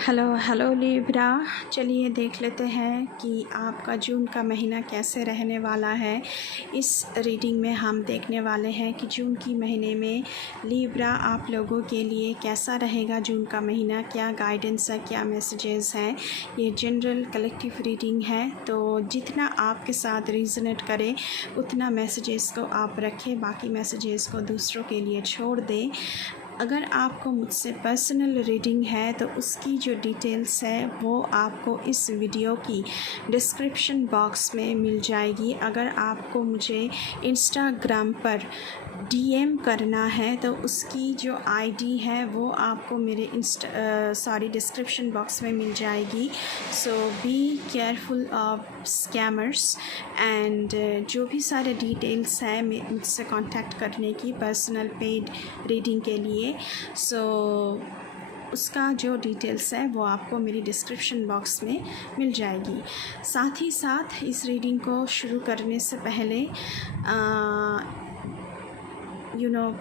Hello hello Libra. चलिए देख लेते हैं कि आपका जून का महीना कैसे रहने वाला है। इस रीडिंग में हम देखने वाले हैं कि जून की महीने में लिब्रा आप लोगों के लिए कैसा रहेगा। जून का महीना क्या गाइडेंस है, क्या मैसेजेस हैं। ये जनरल कलेक्टिव रीडिंग है, तो जितना आपके साथ रिजनेट करे उतना मैसेजेस को आप रखें, बाकी मैसेजेस को दूसरों के लिए छोड़ दें। अगर आपको मुझसे पर्सनल रीडिंग है तो उसकी जो डिटेल्स है वो आपको इस वीडियो की डिस्क्रिप्शन बॉक्स में मिल जाएगी। अगर आपको मुझे इंस्टाग्राम पर डीएम करना है तो उसकी जो आईडी है वो आपको मेरे डिस्क्रिप्शन बॉक्स में मिल जाएगी। So be careful of scammers and जो भी सारे डिटेल्स हैं मुझसे कांटेक्ट करने की पर्सनल पेड रीडिंग के लिए। सो उसका जो डिटेल्स है वो आपको मेरी डिस्क्रिप्शन बॉक्स में मिल जाएगी। साथ ही साथ इस रीडिंग को शुरू करने से पहले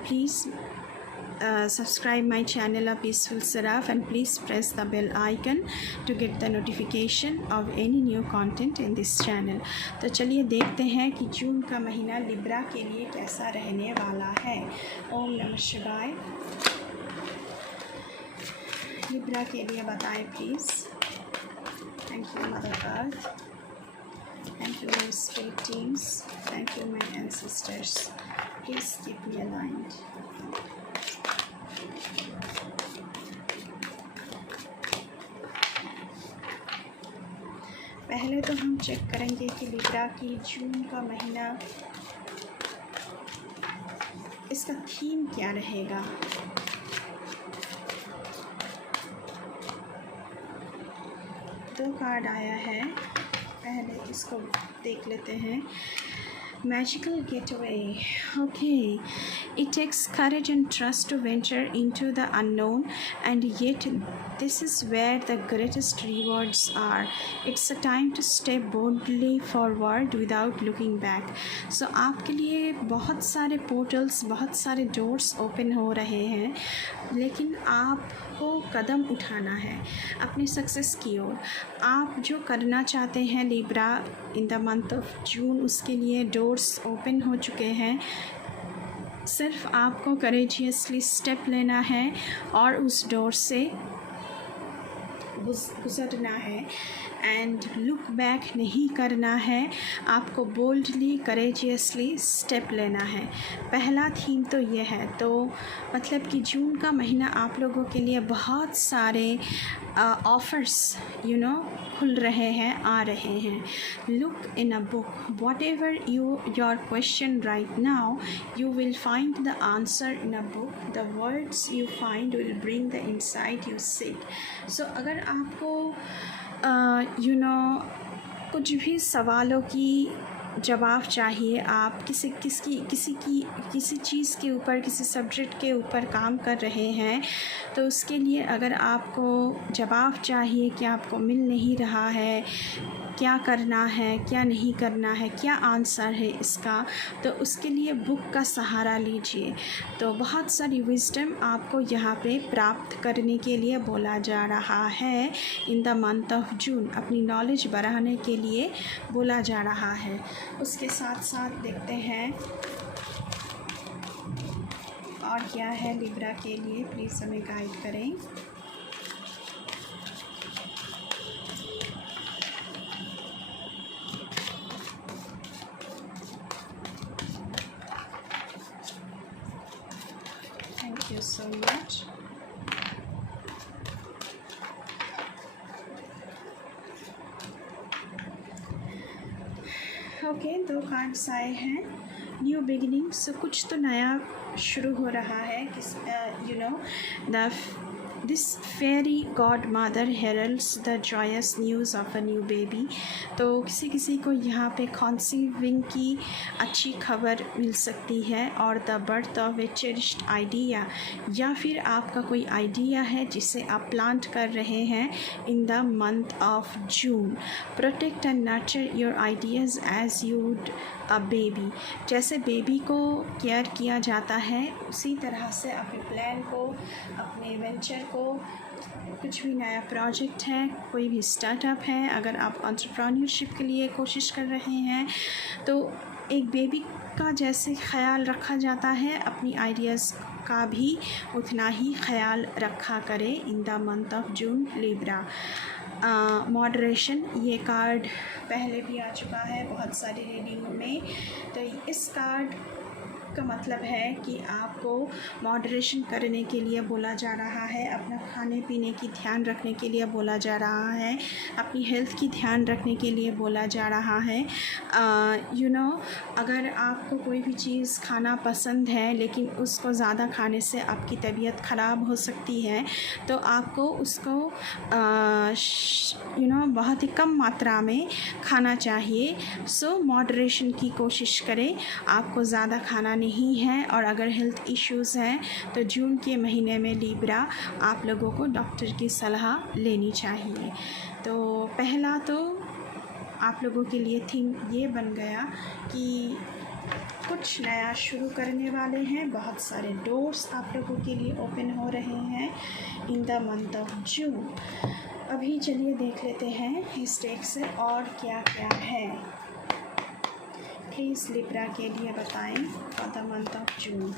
please subscribe my channel A Peaceful Seraph and please press the bell icon to get the notification of any new content in this channel। तो चलिए देखते हैं कि जून का महीना लिब्रा के लिए कैसा रहने वाला है। ओम नमः शिवाय। लिब्रा के लिए बताएं please. Thank you mother earth, thank you my spirit teams, thank you my ancestors, please keep me aligned। पहले तो हम चेक करेंगे कि लिब्रा की जून का महीना इसका थीम क्या रहेगा। दो कार्ड आया है, पहले इसको देख लेते हैं। Magical getaway. Okay, it takes courage and trust to venture into the unknown, and yet this is where the greatest rewards are. It's a time to step boldly forward without looking back. So आपके लिए बहुत सारे portals, बहुत सारे doors open हो रहे हैं, लेकिन आपको कदम उठाना है अपने सक्सेस की ओर। आप जो करना चाहते हैं Libra in the month of जून, उसके लिए डोर्स ओपन हो चुके हैं। सिर्फ आपको करेजियसली स्टेप लेना है और उस डोर से गुजरना है एंड लुक बैक नहीं करना है। आपको बोल्डली करेजियसली स्टेप लेना है। पहला थीम तो ये है। तो मतलब कि जून का महीना आप लोगों के लिए बहुत सारे ऑफ़र्स खुल रहे हैं, आ रहे हैं। Look in a book, what ever your question right now, you will find the answer in a book. The words you find will bring the insight you seek. So अगर आपको कुछ भी सवालों की जवाब चाहिए, आप किसी चीज़ के ऊपर, किसी सब्जेक्ट के ऊपर काम कर रहे हैं, तो उसके लिए अगर आपको जवाब चाहिए कि आपको मिल नहीं रहा है, क्या करना है, क्या नहीं करना है, क्या आंसर है इसका, तो उसके लिए बुक का सहारा लीजिए। तो बहुत सारी विजडम आपको यहाँ पे प्राप्त करने के लिए बोला जा रहा है इन द मंथ ऑफ जून। अपनी नॉलेज बढ़ाने के लिए बोला जा रहा है। उसके साथ साथ देखते हैं और क्या है लिब्रा के लिए। प्लीज़ हमें गाइड करें। Thank you so much. Okay, दो कार्ड्स आए हैं। न्यू बिगिनिंग, सो कुछ तो नया शुरू हो रहा है। This fairy godmother heralds the joyous news of a new baby. तो किसी को यहाँ पे कॉन्सीविंग की अच्छी खबर मिल सकती है, और the birth of A cherished idea, या फिर आपका कोई आइडिया है जिसे आप प्लांट कर रहे हैं in the month of June. Protect and nurture your ideas as you would a baby. जैसे बेबी को केयर किया जाता है, उसी तरह से अपने प्लान को, अपने वेंचर आपको कुछ भी नया प्रोजेक्ट है, कोई भी स्टार्टअप है, अगर आप एंटरप्रेन्योरशिप के लिए कोशिश कर रहे हैं तो एक बेबी का जैसे ख्याल रखा जाता है, अपनी आइडियाज़ का भी उतना ही ख्याल रखा करें इन the month of June Libra. Moderation, ये कार्ड पहले भी आ चुका है बहुत सारी रीडिंग में। तो इस कार्ड का मतलब है कि आपको मॉडरेशन करने के लिए बोला जा रहा है, अपना खाने पीने की ध्यान रखने के लिए बोला जा रहा है, अपनी हेल्थ की ध्यान रखने के लिए बोला जा रहा है। अगर आपको कोई भी चीज़ खाना पसंद है लेकिन उसको ज़्यादा खाने से आपकी तबीयत ख़राब हो सकती है, तो आपको उसको बहुत ही कम मात्रा में खाना चाहिए। सो मॉडरेशन की कोशिश करें, आपको ज़्यादा खाना नहीं है। और अगर हेल्थ इश्यूज़ हैं तो जून के महीने में लिब्रा आप लोगों को डॉक्टर की सलाह लेनी चाहिए। तो पहला तो आप लोगों के लिए थीम ये बन गया कि कुछ नया शुरू करने वाले हैं, बहुत सारे डोर्स आप लोगों के लिए ओपन हो रहे हैं इन द मंथ ऑफ जून। अभी चलिए देख लेते हैं इस डेक से और क्या क्या है। प्लीज़ लिब्रा के लिए बताएं for the month of June.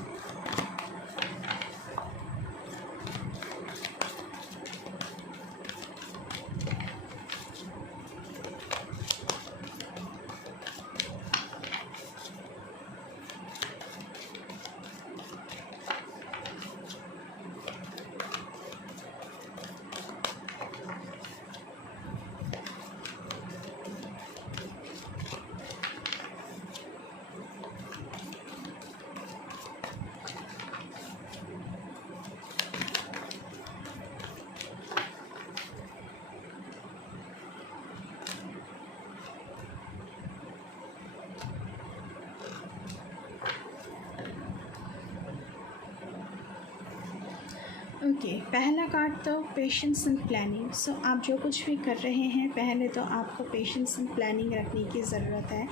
Okay, पहला कार्ड तो पेशेंस एंड प्लानिंग। सो आप जो कुछ भी कर रहे हैं, पहले तो आपको पेशेंस एंड प्लानिंग रखने की ज़रूरत है।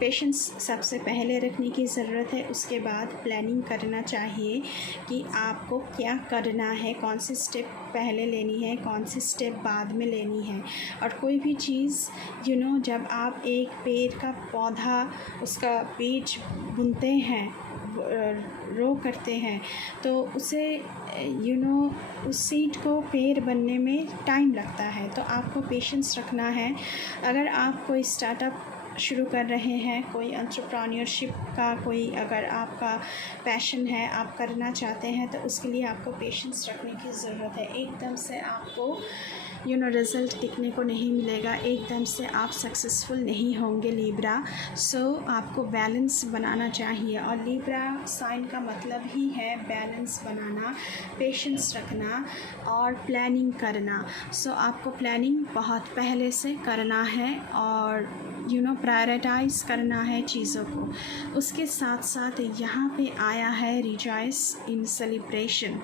पेशेंस सबसे पहले रखने की ज़रूरत है, उसके बाद प्लानिंग करना चाहिए कि आपको क्या करना है, कौन सी स्टेप पहले लेनी है, कौन सी स्टेप बाद में लेनी है। और कोई भी चीज़ जब आप एक पेड़ का पौधा, उसका बीज बुनते हैं, रो करते हैं, तो उसे उस सीड को पेड़ बनने में टाइम लगता है। तो आपको पेशेंस रखना है। अगर आप कोई स्टार्टअप शुरू कर रहे हैं, कोई एंटरप्रेन्योरशिप का कोई अगर आपका पैशन है, आप करना चाहते हैं, तो उसके लिए आपको पेशेंस रखने की ज़रूरत है। एकदम से आपको रिज़ल्ट दिखने को नहीं मिलेगा, एकदम से आप सक्सेसफुल नहीं होंगे लिब्रा। सो आपको बैलेंस बनाना चाहिए, और लिब्रा साइन का मतलब ही है बैलेंस बनाना, पेशेंस रखना और प्लानिंग करना। सो आपको प्लानिंग बहुत पहले से करना है और प्रायोरिटाइज करना है चीज़ों को। उसके साथ साथ यहाँ पे आया है रिजॉइस इन सेलिब्रेशन।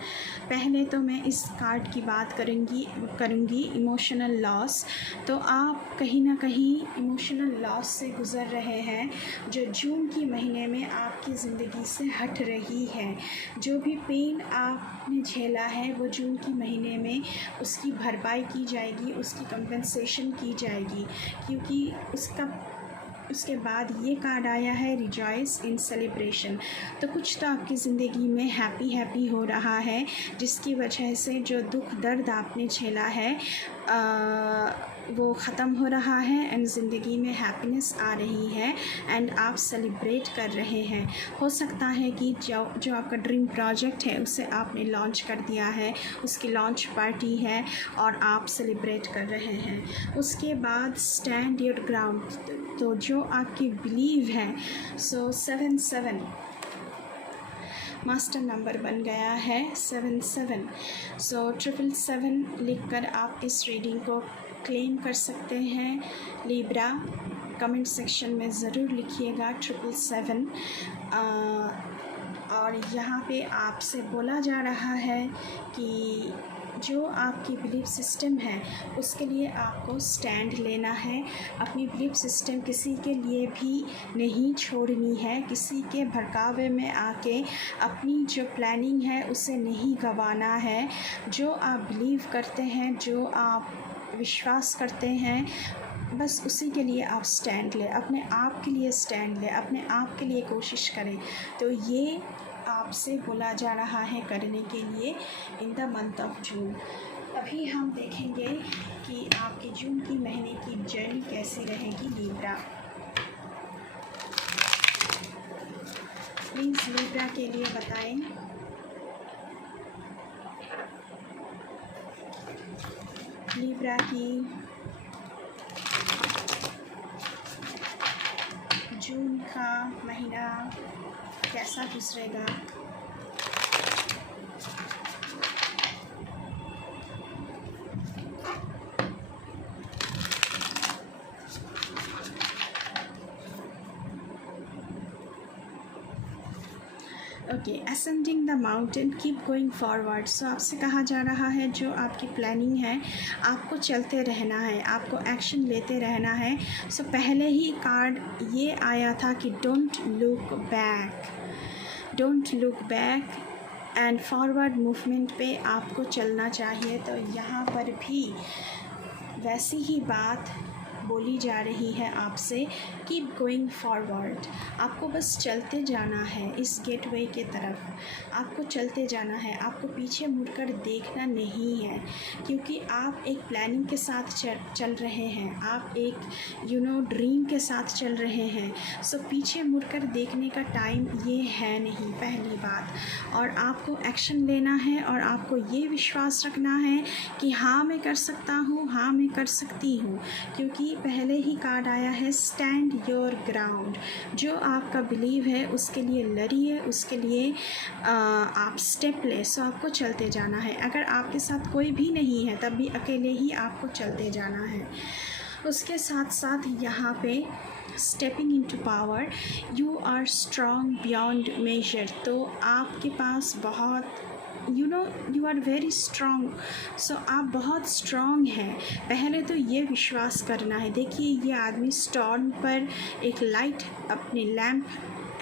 पहले तो मैं इस कार्ड की बात करूँगी इमोशनल लॉस। तो आप कहीं ना कहीं इमोशनल लॉस से गुज़र रहे हैं, जो जून के महीने में आपकी ज़िंदगी से हट रही है। जो भी पेन आपने झेला है वो जून के महीने में उसकी भरपाई की जाएगी, उसकी कंपेंसेशन की जाएगी, क्योंकि उसके बाद ये कार्ड आया है रिजॉइस इन सेलिब्रेशन। तो कुछ तो आपकी ज़िंदगी में हैप्पी हो रहा है, जिसकी वजह से जो दुख दर्द आपने झेला है वो ख़त्म हो रहा है एंड ज़िंदगी में हैप्पीनेस आ रही है एंड आप सेलिब्रेट कर रहे हैं। हो सकता है कि जो आपका ड्रीम प्रोजेक्ट है उसे आपने लॉन्च कर दिया है, उसकी लॉन्च पार्टी है और आप सेलिब्रेट कर रहे हैं। उसके बाद स्टैंड योर ग्राउंड, तो जो आपकी बिलीव है। सो 7 मास्टर नंबर बन गया है 7। सो 777 लिखकर आप इस रीडिंग को क्लेम कर सकते हैं लिब्रा। कमेंट सेक्शन में ज़रूर लिखिएगा 777। और यहाँ पे आपसे बोला जा रहा है कि जो आपकी बिलीफ सिस्टम है उसके लिए आपको स्टैंड लेना है। अपनी बिलीफ सिस्टम किसी के लिए भी नहीं छोड़नी है, किसी के भड़कावे में आके अपनी जो प्लानिंग है उसे नहीं गंवाना है। जो आप बिलीव करते हैं, जो आप विश्वास करते हैं, बस उसी के लिए आप स्टैंड लें, अपने आप के लिए स्टैंड लें, अपने आप के लिए कोशिश करें। तो ये आपसे बोला जा रहा है करने के लिए इन द मंथ ऑफ जून। अभी हम देखेंगे कि आपके जून की महीने की जर्नी कैसी रहेगी लिब्रा। प्लीज़ लिब्रा के लिए बताएं। लिब्रा की जून का महीना कैसा गुजरेगा। Okay, ascending the mountain, keep going forward. So आपसे कहा जा रहा है जो आपकी प्लानिंग है आपको चलते रहना है, आपको एक्शन लेते रहना है। सो पहले ही कार्ड ये आया था कि don't look back, don't look back and forward movement पे आपको चलना चाहिए। तो यहाँ पर भी वैसी ही बात बोली जा रही है आपसे, कीप गोइंग फॉरवर्ड। आपको बस चलते जाना है इस गेटवे के तरफ, आपको चलते जाना है, आपको पीछे मुड़कर देखना नहीं है, क्योंकि आप एक प्लानिंग के साथ चल रहे हैं, आप एक ड्रीम के साथ चल रहे हैं। सो पीछे मुड़कर देखने का टाइम ये है नहीं, पहली बात। और आपको एक्शन लेना है और आपको ये विश्वास रखना है कि हाँ मैं कर सकता हूँ, हाँ मैं कर सकती हूँ, क्योंकि पहले ही कार्ड आया है स्टैंड योर ग्राउंड। जो आपका बिलीव है उसके लिए लड़िए, उसके लिए आप स्टेप ले। सो आपको चलते जाना है। अगर आपके साथ कोई भी नहीं है तब भी अकेले ही आपको चलते जाना है। उसके साथ साथ यहाँ पे stepping into power, you are strong beyond measure. तो आपके पास बहुत you are very strong. So आप बहुत स्ट्रॉन्ग हैं। पहले तो ये विश्वास करना है। देखिए ये आदमी स्टॉर्म पर एक लाइट अपने लैम्प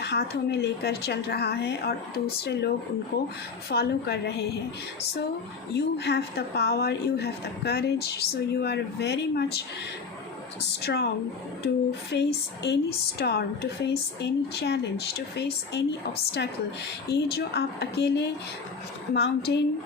हाथों में लेकर चल रहा है और दूसरे लोग उनको फॉलो कर रहे हैं। So you have the power, you have the courage, so you are very much strong to face any storm, to face any challenge, to face any obstacle। ये जो आप अकेले माउंटेन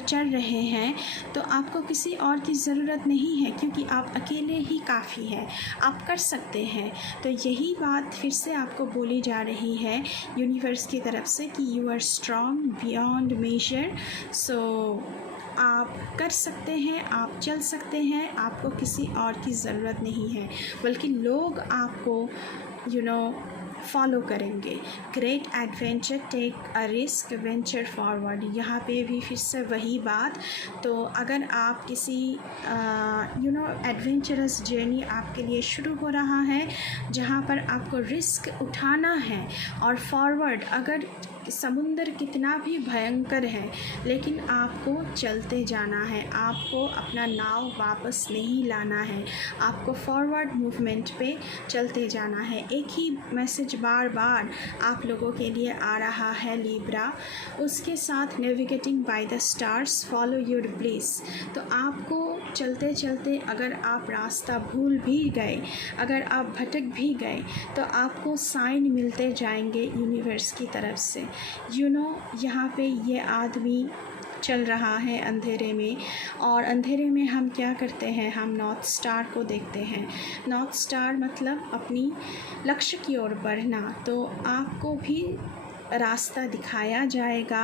चढ़ रहे हैं तो आपको किसी और की ज़रूरत नहीं है, क्योंकि आप अकेले ही काफ़ी हैं, आप कर सकते हैं। तो यही बात फिर से आपको बोली जा रही है यूनिवर्स की तरफ से कि you are strong beyond measure. So आप कर सकते हैं, आप चल सकते हैं, आपको किसी और की ज़रूरत नहीं है, बल्कि लोग आपको फॉलो करेंगे। Great adventure, take a risk, venture forward. यहाँ पे भी फिर से वही बात। तो अगर आप किसी एडवेंचरस जर्नी आपके लिए शुरू हो रहा है जहाँ पर आपको रिस्क उठाना है और फॉरवर्ड, अगर समुंदर कितना भी भयंकर है लेकिन आपको चलते जाना है, आपको अपना नाव वापस नहीं लाना है, आपको फॉरवर्ड मूवमेंट पे चलते जाना है। एक ही मैसेज बार बार आप लोगों के लिए आ रहा है लिब्रा। उसके साथ navigating by the stars, follow your bliss. तो आपको चलते चलते अगर आप रास्ता भूल भी गए, अगर आप भटक भी गए, तो आपको साइन मिलते जाएंगे यूनिवर्स की तरफ से। यहाँ पे ये आदमी चल रहा है अंधेरे में, और अंधेरे में हम क्या करते हैं, हम नॉर्थ स्टार को देखते हैं। नॉर्थ स्टार मतलब अपनी लक्ष्य की ओर बढ़ना। तो आपको भी रास्ता दिखाया जाएगा,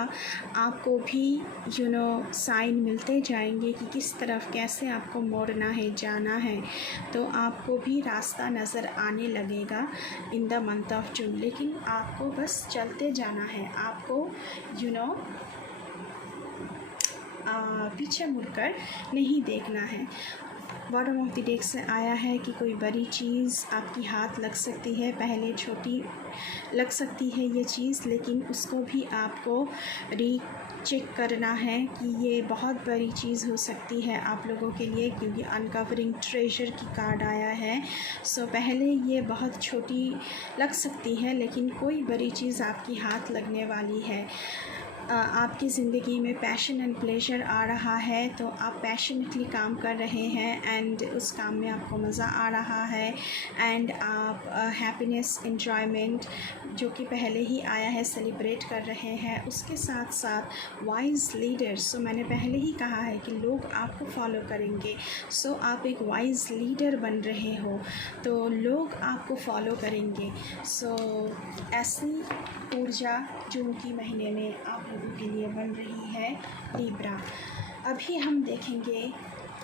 आपको भी साइन मिलते जाएंगे कि किस तरफ कैसे आपको मोड़ना है, जाना है। तो आपको भी रास्ता नज़र आने लगेगा इन द मंथ ऑफ जून। लेकिन आपको बस चलते जाना है, आपको पीछे मुड़कर नहीं देखना है। बॉटम ऑफ द डेक से आया है कि कोई बड़ी चीज़ आपकी हाथ लग सकती है, पहले छोटी लग सकती है ये चीज़, लेकिन उसको भी आपको चेक करना है कि ये बहुत बड़ी चीज़ हो सकती है आप लोगों के लिए, क्योंकि अनकवरिंग ट्रेजर की कार्ड आया है। सो पहले ये बहुत छोटी लग सकती है, लेकिन कोई बड़ी चीज़ आपकी हाथ लगने वाली है। आपकी ज़िंदगी में पैशन एंड प्लेजर आ रहा है, तो आप पैशनेटली काम कर रहे हैं एंड उस काम में आपको मज़ा आ रहा है एंड आप हैप्पीनेस एन्जॉयमेंट जो कि पहले ही आया है सेलिब्रेट कर रहे हैं। उसके साथ साथ वाइज लीडर्स, सो मैंने पहले ही कहा है कि लोग आपको फॉलो करेंगे। सो आप एक वाइज लीडर बन रहे हो तो लोग आपको फॉलो करेंगे। सो ऐसी ऊर्जा जून के महीने में आप लोगों के लिए बन रही है लिब्रा। अभी हम देखेंगे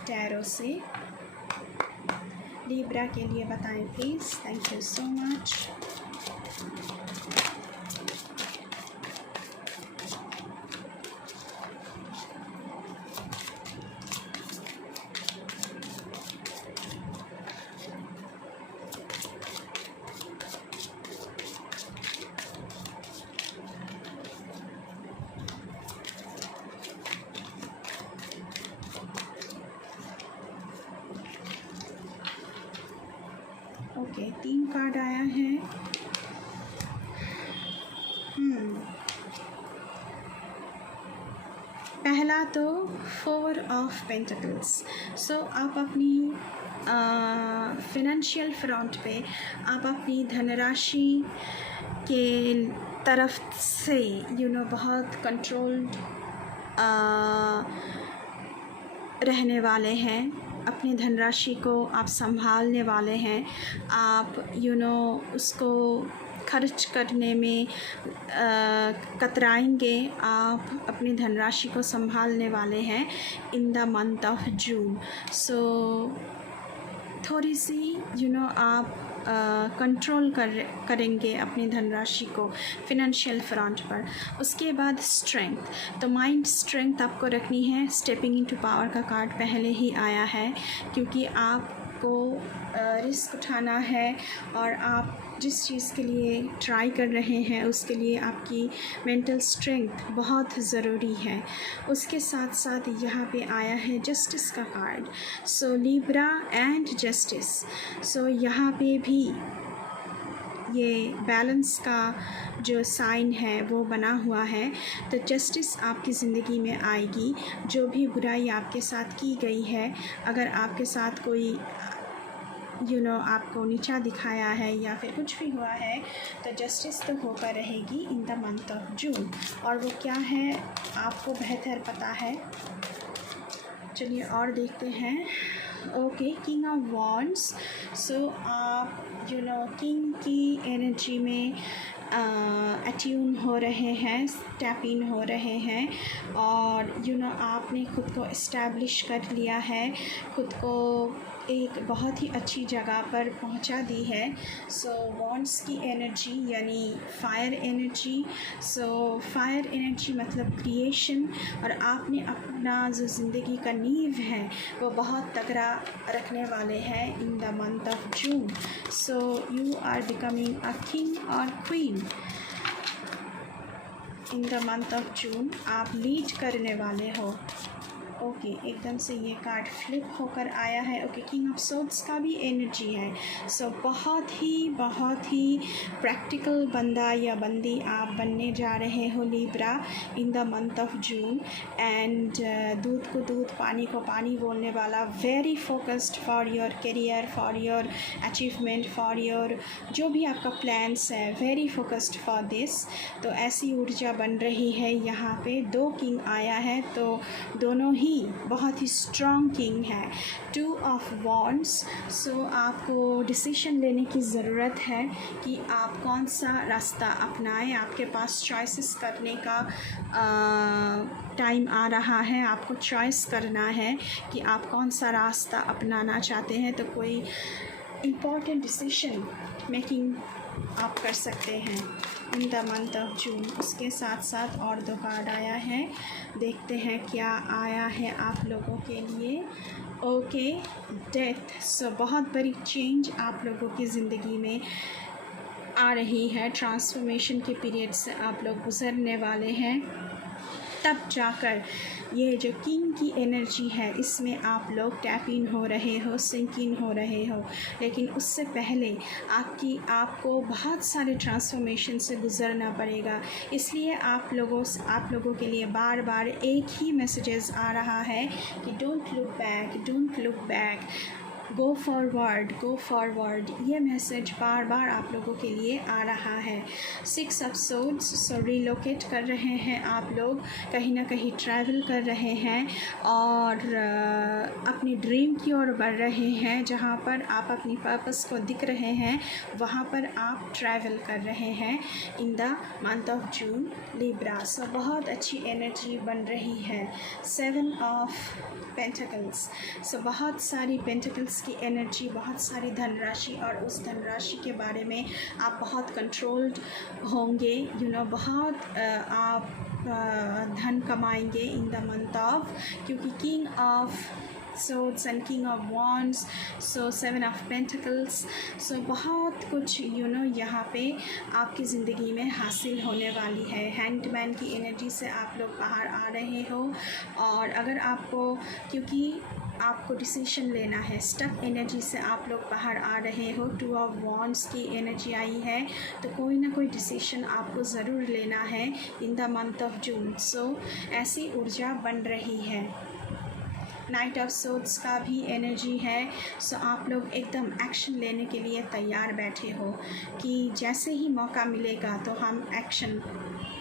टैरो से लिब्रा के लिए, बताएं please. Thank you so much. Okay, 3 card आया है। पहला तो 4 ऑफ पेंटिकल्स। सो आप अपनी फिनेंशियल फ्रंट पे आप अपनी धनराशि के तरफ से बहुत कंट्रोल्ड रहने वाले हैं। अपनी धनराशि को आप संभालने वाले हैं। आप उसको खर्च करने में कतराएंगे। आप अपनी धनराशि को संभालने वाले हैं in the month of June. So थोड़ी सी आप कंट्रोल करेंगे अपनी धनराशि को फिनेंशियल फ्रंट पर। उसके बाद स्ट्रेंथ, तो माइंड स्ट्रेंथ आपको रखनी है। स्टेपिंग इनटू पावर का कार्ड पहले ही आया है, क्योंकि आपको रिस्क उठाना है और आप जिस चीज़ के लिए ट्राई कर रहे हैं उसके लिए आपकी मेंटल स्ट्रेंथ बहुत ज़रूरी है। उसके साथ साथ यहाँ पे आया है जस्टिस का card. So Libra and justice, so यहाँ पे भी ये बैलेंस का जो साइन है वो बना हुआ है। तो जस्टिस आपकी ज़िंदगी में आएगी। जो भी बुराई आपके साथ की गई है, अगर आपके साथ कोई आपको नीचा दिखाया है या फिर कुछ भी हुआ है, तो जस्टिस तो होकर रहेगी इन द मंथ ऑफ जून। और वो क्या है आपको बेहतर पता है। चलिए और देखते हैं। Okay, king of wands. So आप किंग की एनर्जी में अट्यून हो रहे हैं, टैप इन हो रहे हैं और आपने खुद को इस्टेब्लिश कर लिया है, खुद को एक बहुत ही अच्छी जगह पर पहुंचा दी है। सो वॉन्ड्स की एनर्जी यानी fire energy. So fire energy मतलब क्रिएशन, और आपने अपना जो ज़िंदगी का नींव है वो बहुत तगड़ा रखने वाले हैं in the month of June. So you are becoming a king और queen in the month of June. आप लीड करने वाले हो। ओके, एकदम से ये कार्ड फ्लिप होकर आया है। ओके, किंग ऑफ सोर्ड्स का भी एनर्जी है। सो बहुत ही प्रैक्टिकल बंदा या बंदी आप बनने जा रहे हो Libra in the month of June. And दूध को दूध, पानी को पानी बोलने वाला, very focused for your career, for your achievement, for your जो भी आपका प्लान्स है, वेरी फोकस्ड फॉर दिस। तो ऐसी ऊर्जा बन रही है। यहाँ पे 2 किंग आया है, तो दोनों ही बहुत ही स्ट्रॉन्ग किंग है। 2 ऑफ वॉन्ड्स। सो आपको डिसीजन लेने की ज़रूरत है कि आप कौन सा रास्ता अपनाएं। आपके पास चॉइसेस करने का टाइम आ रहा है। आपको चॉइस करना है कि आप कौन सा रास्ता अपनाना चाहते हैं। तो कोई इम्पॉर्टेंट डिसीजन मेकिंग आप कर सकते हैं इन द मंथ ऑफ जून। उसके साथ साथ और 2 कार्ड आया है, देखते हैं क्या आया है आप लोगों के लिए। Okay, death. सो बहुत बड़ी चेंज आप लोगों की ज़िंदगी में आ रही है, ट्रांसफॉर्मेशन के पीरियड से आप लोग गुज़रने वाले हैं। तब जाकर ये जो किंग की एनर्जी है इसमें आप लोग टैप इन हो रहे हो, सिंक इन हो रहे हो। लेकिन उससे पहले आपको बहुत सारे ट्रांसफॉर्मेशन से गुज़रना पड़ेगा। इसलिए आप लोगों के लिए बार बार एक ही मैसेजेस आ रहा है कि don't look back, don't look back, go forward. ये मैसेज बार बार आप लोगों के लिए आ रहा है। 6 ऑफ सोर्ड्स। सो रिलोकेट कर रहे हैं आप लोग, कहीं ना कहीं ट्रैवल कर रहे हैं और अपनी ड्रीम की ओर बढ़ रहे हैं। जहाँ पर आप अपनी पर्पस को दिख रहे हैं वहाँ पर आप ट्रैवल कर रहे हैं in the month of June Libra. So बहुत अच्छी एनर्जी बन रही है। 7 ऑफ पेंटिकल्स। सो बहुत सारी पेंटिकल्स की एनर्जी, बहुत सारी धनराशि, और उस धनराशि के बारे में आप बहुत कंट्रोल्ड होंगे। बहुत आप धन कमाएंगे इन द मंथ ऑफ, क्योंकि king of swords and king of wands, so 7 of pentacles। so बहुत कुछ यहाँ पे आपकी ज़िंदगी में हासिल होने वाली है। हैंग्ड मैन की एनर्जी से आप लोग बाहर आ रहे हो, और अगर आपको, क्योंकि आपको डिसीजन लेना है, स्टक एनर्जी से आप लोग बाहर आ रहे हो। 2 ऑफ wands की एनर्जी आई है, तो कोई ना कोई डिसीजन आपको ज़रूर लेना है in the month of June. So ऐसी ऊर्जा बन रही है। नाइट ऑफ सोर्ड्स का भी एनर्जी है। सो आप लोग एकदम एक्शन लेने के लिए तैयार बैठे हो कि जैसे ही मौका मिलेगा तो हम एक्शन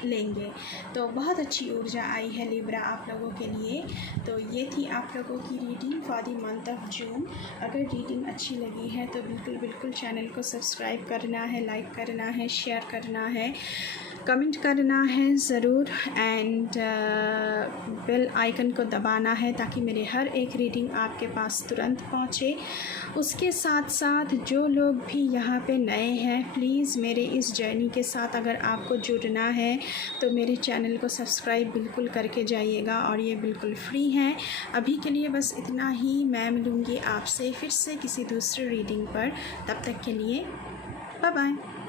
लेंगे। तो बहुत अच्छी ऊर्जा आई है लिब्रा आप लोगों के लिए। तो ये थी आप लोगों की reading for the month of जून। अगर रीडिंग अच्छी लगी है तो बिल्कुल चैनल को सब्सक्राइब करना है, लाइक करना है, शेयर करना है, कमेंट करना है ज़रूर, एंड बेल आइकन को दबाना है ताकि मेरे हर एक रीडिंग आपके पास तुरंत पहुँचे। उसके साथ साथ जो लोग भी यहाँ पे नए हैं, प्लीज़ मेरे इस जर्नी के साथ अगर आपको जुड़ना है तो मेरे चैनल को सब्सक्राइब बिल्कुल करके जाइएगा, और ये बिल्कुल फ्री है। अभी के लिए बस इतना ही। मैं मिलूँगी आपसे फिर से किसी दूसरे रीडिंग पर। तब तक के लिए बाय बाय।